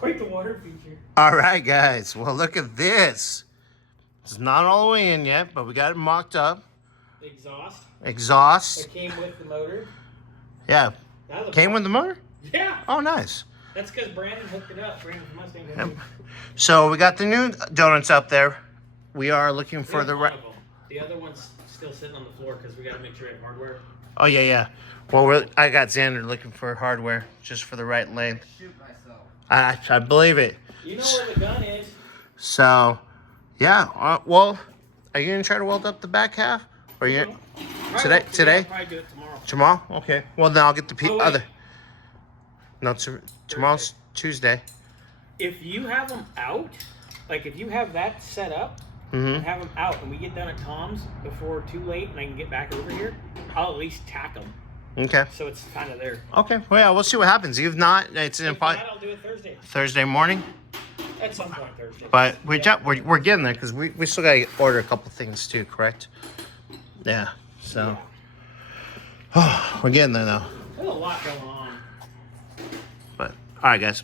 quite the water feature. All right, guys. Well, look at this. It's not all the way in yet, but we got it mocked up. Exhaust. Exhaust. It came with the motor. Yeah. Came with the motor? Yeah. Oh, nice. That's because Brandon hooked it up. Brandon from Mustang. Yep. So we got the new donuts up there. We are looking for the right. The other one's still sitting on the floor because we got to make sure it hardware. Oh yeah. Well, I got Xander looking for hardware just for the right length. Shoot myself. I believe it. You know where the gun is. So, yeah. Well, are you gonna try to weld up the back half? Or you today? I'll probably do it tomorrow. Tomorrow? Okay. Well, then I'll get the Oh, other. No, tomorrow's Tuesday. If you have them out, like if you have that set up and have them out, and we get done at Tom's before too late, and I can get back over here, I'll at least tack them. Okay. So it's kind of there. Okay. Well, yeah, we'll see what happens. If not, it's If not, I'll do it Thursday. Thursday morning. At some point Thursday. But we're getting there because we still got to order a couple things too, correct? Yeah. So we're getting there though. There's a lot going on. But all right, guys.